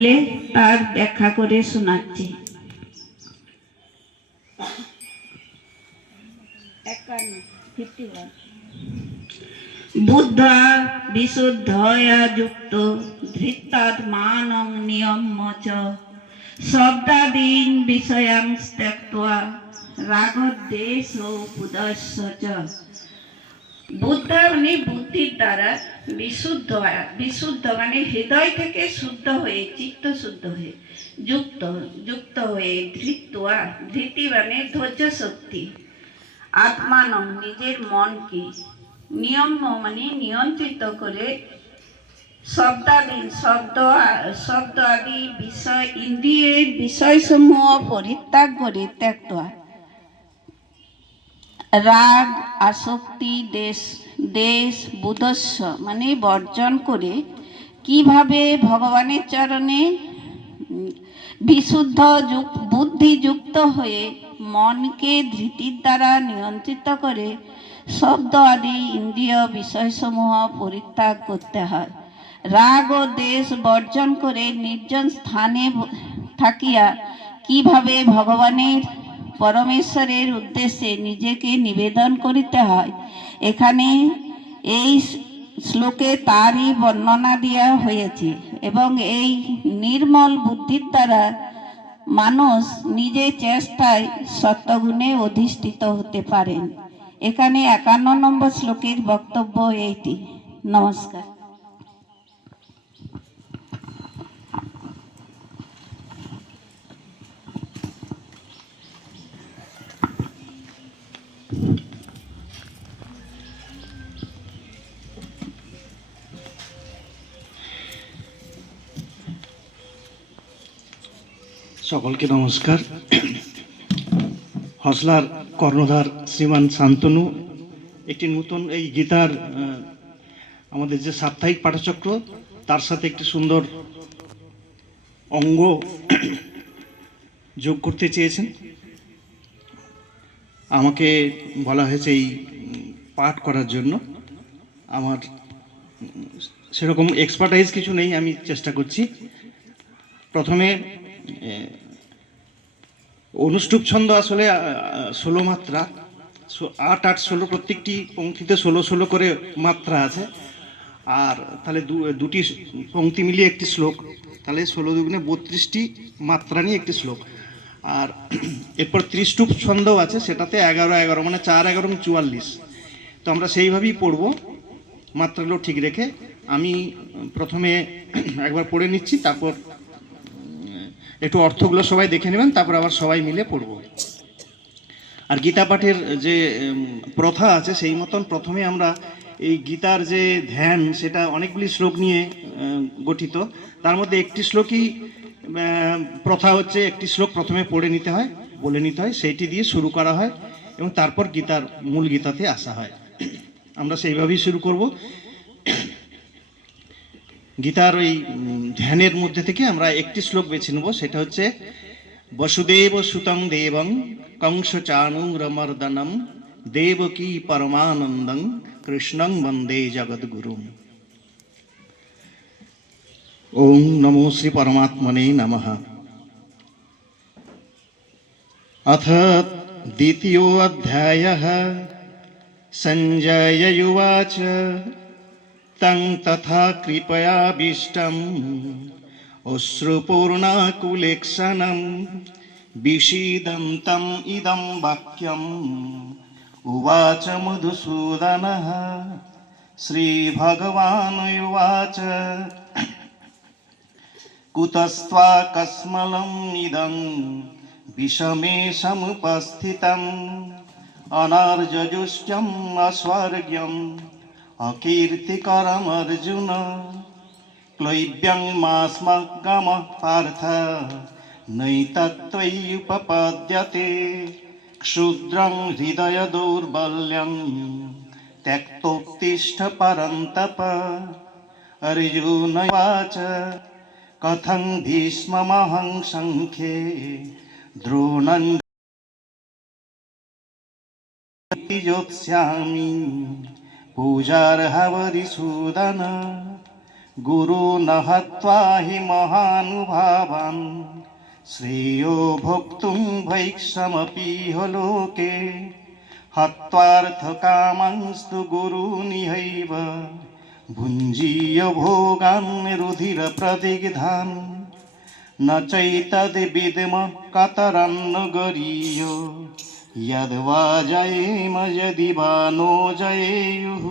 বলে তার ব্যাখ্যা করে শোনাচ্ছি। বুদ্ধ বিশুদ্ধয়া যুক্ত ধৃত্তাত্মানং নিয়ম চ শব্দাদীন বিষয়াং ত্যক্ত্বা রাগদ্বেষ পুদস্য চ। বুদ্ধ মানে বুদ্ধির দ্বারা বিশুদ্ধ। বিশুদ্ধ মানে হৃদয় থেকে শুদ্ধ হয়ে, চিত্ত শুদ্ধ হয়ে, যুক্ত যুক্ত হয়ে ধৃত্বা ধৃতি মানে ধৈর্য শক্তি। আত্মানম, নিজের মনকে নিয়ম মানে নিয়ন্ত্রিত করে শব্দাদি শব্দ শব্দ আদি বিষয়, ইন্দ্রিয়ের বিষয়সমূহ পরিত্যাগ করে ত্যাক্ত রাগ, আসক্তি, দেশ দেশ বুধস্ব মানে বর্জন করে কীভাবে ভগবানের চরণে বিশুদ্ধ যুক- বুদ্ধিযুক্ত হয়ে মনকে ধৃতির দ্বারা নিয়ন্ত্রিত করে শব্দ আদি ইন্দ্রিয় বিষয়সমূহ পরিত্যাগ করতে হয়। রাগ ও দেশ বর্জন করে নির্জন স্থানে থাকিয়া কীভাবে ভগবানের পরমেশ্বরের উদ্দেশ্যে নিজেকে নিবেদন করিতে হয়। এখানে এই শ্লোকে তারই বর্ণনা দেওয়া হয়েছে এবং এই নির্মল বুদ্ধির দ্বারা মানুষ নিজের চেষ্টায় সত্যগুণে অধিষ্ঠিত হতে পারেন। এখানে একান্ন নম্বর শ্লোকের বক্তব্য এইটি। নমস্কার। সকলকে নমস্কার। হসলার কর্ণধার শ্রীমান শান্তনু, একটি নতুন এই গীতার আমাদের যে সাপ্তাহিক পাঠচক্র, তার সাথে একটি সুন্দর অঙ্গ যোগ করতে চেয়েছেন। আমাকে বলা হয়েছে এই পাঠ করার জন্য। আমার সেরকম এক্সপার্টাইজ কিছু নেই, আমি চেষ্টা করছি। প্রথমে অনুষ্টুপ ছন্দ আসলে ষোলো মাত্রা। আট আট, ষোলো, প্রত্যেকটি পঙ্ক্তিতে ষোলো ষোলো করে মাত্রা আছে। আর তাহলে দুটি পঙ্ক্তি মিলিয়ে একটি শ্লোক। তাহলে ষোলো দুগুণে বত্রিশটি মাত্রা নিয়ে একটি শ্লোক। আর এরপর ত্রিষ্টুপ ছন্দও আছে, সেটাতে এগারো এগারো মানে চার, এগারো চুয়াল্লিশ। তো আমরা সেইভাবেই পড়ব। মাত্রাগুলো ঠিক রেখে আমি প্রথমে একবার পড়ে নিচ্ছি, তারপর একটু অর্থগুলো সবাই দেখে নেবেন, তারপর আবার সবাই মিলে পড়ব। আর গীতা পাঠের যে প্রথা আছে, সেই মতন প্রথমে আমরা এই গীতার যে ধ্যান, সেটা অনেকগুলি শ্লোক নিয়ে গঠিত। তার মধ্যে একটি শ্লোকই প্রথা হচ্ছে, একটি শ্লোক প্রথমে পড়ে নিতে হয়, বলে নিতে হয়, সেইটি দিয়ে শুরু করা হয় এবং তারপর গীতার মূল গীতাতে আসা হয়। আমরা সেইভাবেই শুরু করব। গীতার ওই ধ্যানের মধ্যে থেকে আমরা একটি শ্লোক বেছে নেব, সেটা হচ্ছে, বসুদেব সুতং দেবং কংস দেব কি পরমানন্দং কৃষ্ণং বন্দে জগদ্গুরু ওং নমো শ্রী পরমাত্মনে নম। অথ দ্বিতীয় অধ্যায় সঞ্জয় উচ तं तथा कृपयाभीष्टम् अश्रुपूर्णाकुलेक्षणं विषीदं तम् इदं वाक्यम् उवाच मधुसूदनः श्रीभगवानुवाच कुतस्त्वाकस्मलम् इदं विषमे समुपस्थितम् अनार्यजुष्ट्यम् अस्वर्ग्यम् अकीर्तिकरमर्जुन क्लैब्यं मास्मगमः पार्थ नैतत्त्वय्युपपद्यते क्षुद्रं हृदयदौर्बल्यं त्यक्तोत्तिष्ठ परन्तप अर्जुनवाच कथं भीष्ममहं सङ्ख्ये द्रोणं योत्स्यामि পূজার হাবরি সুদানা, গুরু নহত্বা মহানুভাবান। শ্রেয় ভোক্তুং ভৈক্ষমপি হলোকে হত্বার্থ কামাংস্তু গুরু নিহৈব। ভুঞ্জীয় ভোগান রুধির প্রদিগ্ধান, ন চৈতদ বিদম কতরন্ন গরীয়। यद्वा जयेम यदि वा नो जयेयुः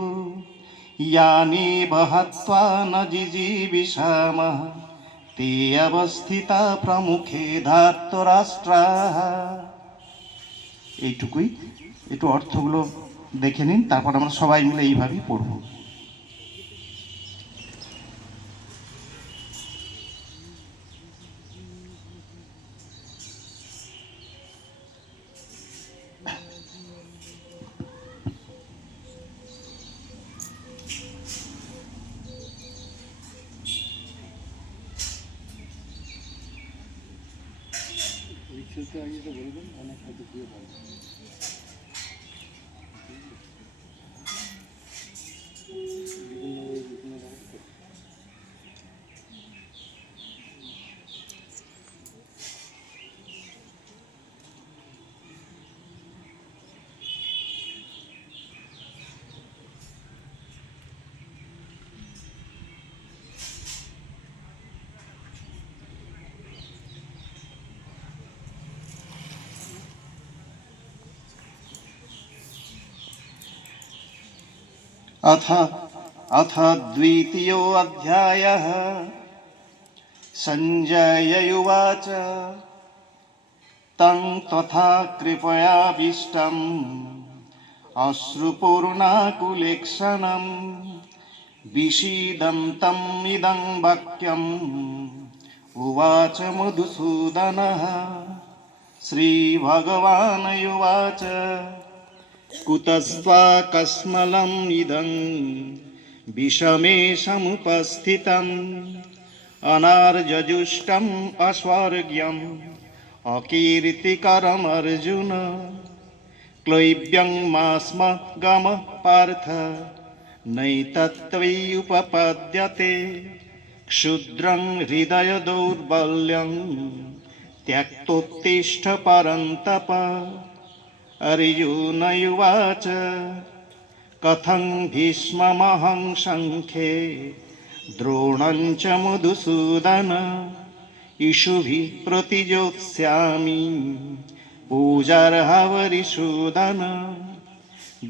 यानि बहत्वा न जिजीविषामः ते অবস্থিতা প্রমুখে ধার্তরাষ্ট্রাः এইটুকুই একটু অর্থগুলো দেখে নিন তারপর আমরা সবাই মিলে এইভাবেই পড়বো বিস্তারিত বলবেন অনেক হয়তো দিয়ে পারবেন अथ अथ द्वितीयोऽध्यायः सञ्जय उवाच तं तथा कृपयाभीष्टम् अश्रुपूर्णाकुलेक्षणं विषीदन्तम् इदं वाक्यम्। उवाच मधुसूदनः श्रीभगवान् युवाच। कुतस्त्वाकस्मलम् इदं विषमे समुपस्थितम् अनार्यजुष्टम् अस्वर्ग्यम् अकीर्तिकरमर्जुन क्लैब्यं मास्म गम पार्थ नैतत्त्वैयुपपद्यते क्षुद्रं हृदयदौर्बल्यं त्यक्तोत्तिष्ठ परन्तप अर्जुनयुवाच कथं भीष्ममहं शङ्खे द्रोणं च मधुसूदन इषुभिः प्रतिजोत्स्यामि पूजार्हवरिसूदन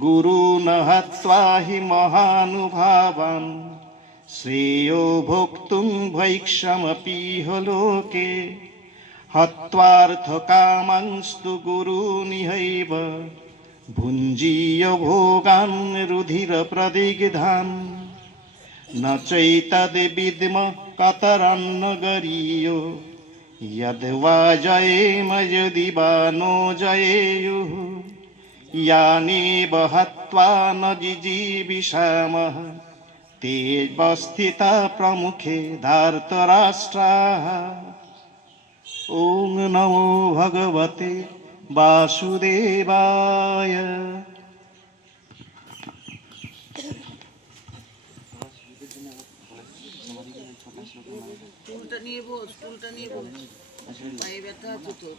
गुरून् हत्वा हि महानुभावान् श्रेयो भोक्तुं भैक्षमपीह लोके हत्वार्थकामांस्तु गुरूनिहैव भुञ्जीय भोगान् रुधिरप्रदिग्धान् न चैतद्विद्म कतरन्न गरीयो यद्वा जयेम यदि वा नो जयेयुः यानि बहत्वा न जिजीविषामः ते स्थिता प्रमुखे धार्तराष्ट्राः ওং নমো ভগবতে বাসুদেবায়। নিয়ে বল নিয়ে বল ব্যথা আছে তো।